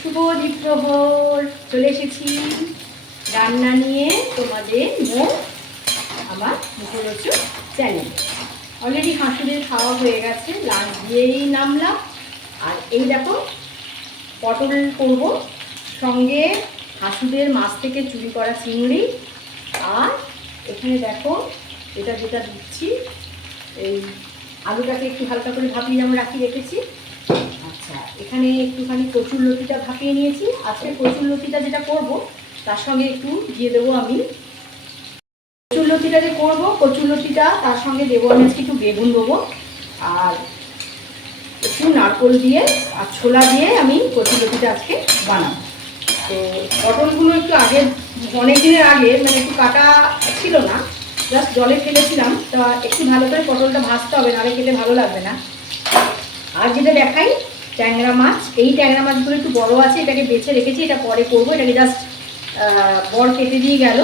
শুভ দ্বীপ্রহর চলে এসেছি রান্না নিয়ে তোমাদের মুখ আমার মুখরোচক চ্যানেল অলরেডি হাঁসুদের খাওয়া হয়ে গেছে লাঞ্চ দিয়েই নামলাম। আর এই দেখো, পটল করব, সঙ্গে হাঁসুদের মাছ থেকে চুরি করা চিংড়ি। আর এখানে দেখো, এটা যেটা দিচ্ছি, এই আলুটাকে একটু হালকা করে ভাপিয়ে যেমন রাখি রেখেছি। এখানে একটুখানি কচুর লতিটা ভাপিয়ে নিয়েছি। আজকে কচুর লতিটা যেটা করব, তার সঙ্গে একটু দিয়ে দেবো আমি। কচুর লতিটা যে করব, কচুর লতিটা তার সঙ্গে দেবো আমি আজকে একটু বেগুন দেবো। আর একটু নারকোল দিয়ে আর ছোলা দিয়ে আমি কচুর লতিটা আজকে বানাবো। তো পটলগুলো একটু আগে, অনেক দিনের আগে মানে একটু কাটা ছিল না, জাস্ট জলে ফেলেছিলাম। তা একটু ভালো করে পটলটা ভাজতে হবে, নাহলে খেতে ভালো লাগবে না। আর যেটা দেখাই ট্যাংরা মাছ। এই ট্যাংরা মাছগুলো একটু বড় আছে, এটাকে বেছে রেখেছি, এটা পরে করব। এটাকে জাস্ট বর কেটে দিয়ে গেল।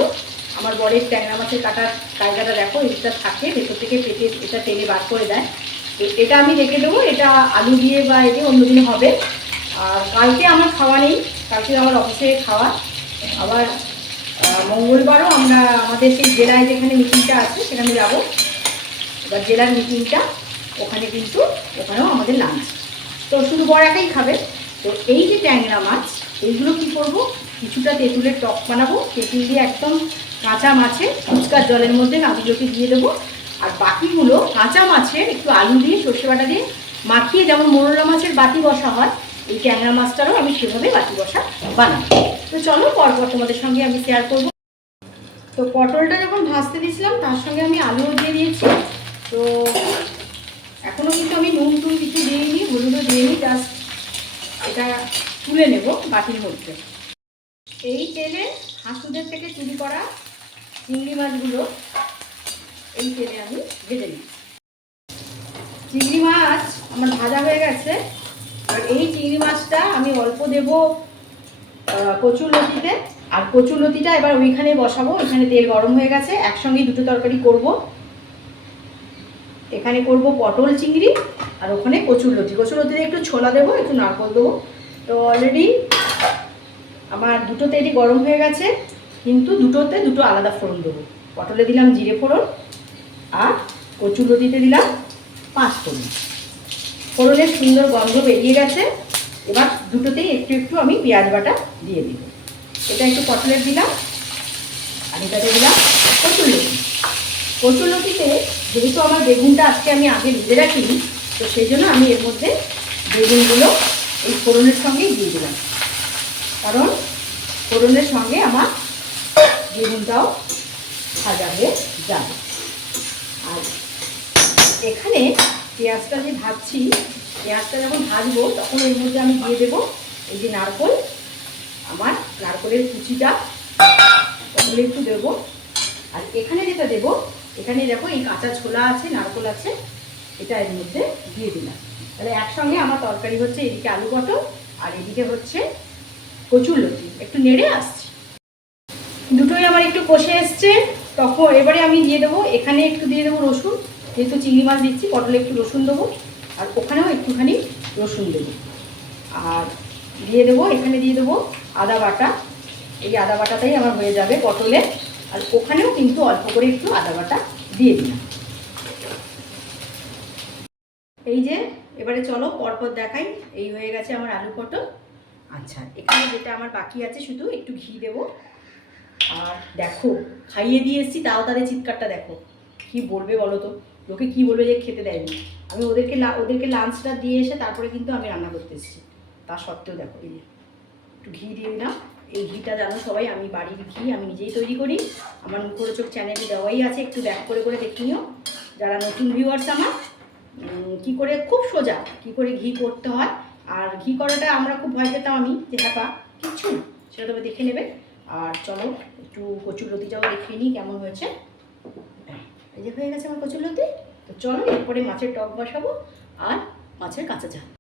আমার বরের ট্যাংরা মাছের কাটার কায়দাটা দেখো এটা থাকে, ভেতর থেকে পেটে এটা তেলে বার করে দেয়। এটা আমি রেখে দেবো, এটা আলু দিয়ে বা এতে অন্যদিন হবে। আর কালকে আমার খাওয়া নেই, কালকে আমার অফিসে খাওয়া। আবার মঙ্গলবারও আমরা, আমাদের সেই জেলায় যেখানে মিটিংটা আছে, সেখানে যাব। এবার জেলার মিটিংটা ওখানে কিন্তু ওখানেও আমাদের লাঞ্চ তো শুধু বড়াটাই খাবে। তো এই যে ট্যাংরা মাছ, এইগুলো কি করব? কিছুটা তেঁতুলের টক বানাবো, তেঁতুল দিয়ে একদম কাঁচা মাছে ফুচকার জলের মধ্যে মাছগুলোকে দিয়ে দেবো। আর বাকিগুলো কাঁচা মাছের, একটু আলু দিয়ে, সর্ষে বাটা দিয়ে মাখিয়ে যেমন মোরলা মাছের বাটি বসা হয়, এই ট্যাংরা মাছটারও আমি সেভাবে বাটি বসা বানাই। তো চলো পরপর তোমাদের সঙ্গে আমি শেয়ার করব। তো পটলটা যখন ভাজতে দিয়েছিলাম, তার সঙ্গে আমি আলুও দিয়ে দিয়েছি। তো তুলে নেব বাটির মধ্যে। এই তেলে হাঁসুদের থেকে চুরি করা চিংড়ি মাছগুলো এই তেলে আমি ভেজে নিই চিংড়ি মাছ আমার ভাজা হয়ে গেছে। আর এই চিংড়ি মাছটা আমি অল্প দেব কচুর লতিতে। আর কচুর লতিটা এবার ওইখানে বসাবো, ওইখানে তেল গরম হয়ে গেছে। একসঙ্গেই দুটো তরকারি করব। এখানে করব পটল চিংড়ি আর ওখানে কচুর লতি। কচুর লতিতে একটু ছোলা দেবো, একটু নারকল দেবো। তো অলরেডি আমার দুটো তেলই গরম হয়ে গেছে, কিন্তু দুটোতে দুটো আলাদা ফোড়ন দেবো। পটলে দিলাম জিরে ফোড়ন আর কচুর লতিতে দিলাম পাঁচ ফোড়ন। ফোড়নের সুন্দর গন্ধ বেরিয়ে গেছে, এবার দুটোতেই একটু একটু আমি পেঁয়াজ বাটা দিয়ে দিব। এটা একটু পটলের দিলাম, আর এটাতে দিলাম কচুর লতি কচুর লতিতে যেহেতু আমার বেগুনটা আজকে আমি আগে ভেজে রাখিনি, তো সেই জন্য আমি এর মধ্যে বেগুনগুলো এই ফোড়নের সঙ্গেই দিয়ে দিলাম। কারণ ফোড়নের সঙ্গে আমার বেগুনটাও হয়ে যাবে। আর এখানে পেঁয়াজটা যে ভাজছি, পেঁয়াজটা যখন ভাজবো, তখন এর মধ্যে আমি দিয়ে দেবো এই যে নারকোল। আমার নারকোলের কুচিটা ওগুলো একটু দেবো। আর এখানে যেটা দেবো, এখানে দেখো এই কাঁচা ছোলা আছে, নারকোল আছে এটা এর মধ্যে দিয়ে দিলাম। তাহলে একসঙ্গে আমার তরকারি হচ্ছে এদিকে আলু পটল, আর এদিকে হচ্ছে কচুর লতি। একটু নেড়ে আসছে। দুটোই আমার একটু কষে এসছে। তখন এবারে আমি দিয়ে দেবো, এখানে একটু দিয়ে দেবো রসুন। যেহেতু চিংড়ি মাছ দিচ্ছি, পটলে একটু রসুন দেবো। আর ওখানেও একটুখানি রসুন দেবো। আর দিয়ে দেবো, এখানে দিয়ে দেবো আদা বাটা। এই আদা বাটাটাই আমার হয়ে যাবে পটলে। আর ওখানেও কিন্তু অল্প করে একটু আদা বাটা দিয়ে দিলাম। এই যে, এবারে চলো পরপর দেখাই। এই হয়ে গেছে আমার আলু পটল। আচ্ছা এখানে যেটা আমার বাকি আছে, শুধু একটু ঘি দেবো। আর দেখো, খাইয়ে দিয়ে এসেছি, তাও তাদের চিৎকারটা দেখো। কি বলবে বলো তো? লোকে কি বলবে যে খেতে দেয়নি। আমি ওদেরকে ওদেরকে লাঞ্চটা দিয়ে এসে তারপরে কিন্তু আমি রান্না করতে এসেছি। তা সত্ত্বেও দেখো, এই একটু ঘি দিয়ে দিলাম এই ঘিটা জানো সবাই, আমি বাড়ির ঘি আমি নিজেই তৈরি করি। আমার মুখরোচক চ্যানেলে দেওয়াই আছে, একটু ব্যাক করে করে দেখে নিও যারা নতুন ভিউয়ার্স আমার কি করে? খুব সোজা। কি করে ঘি করতে হয়? আর ঘি করাটা আমরা খুব ভয় পেতাম আমি, যে হ্যাপা কিচ্ছু সেটা তবে দেখে নেবে। আর চলো, একটু কচুর লতিটাও দেখে নিই কেমন হয়েছে। এই যে হয়ে গেছে আমার কচুর লতি তো চলো, এরপরে মাছের টক বসাবো আর মাছের কাঁচা ঝাল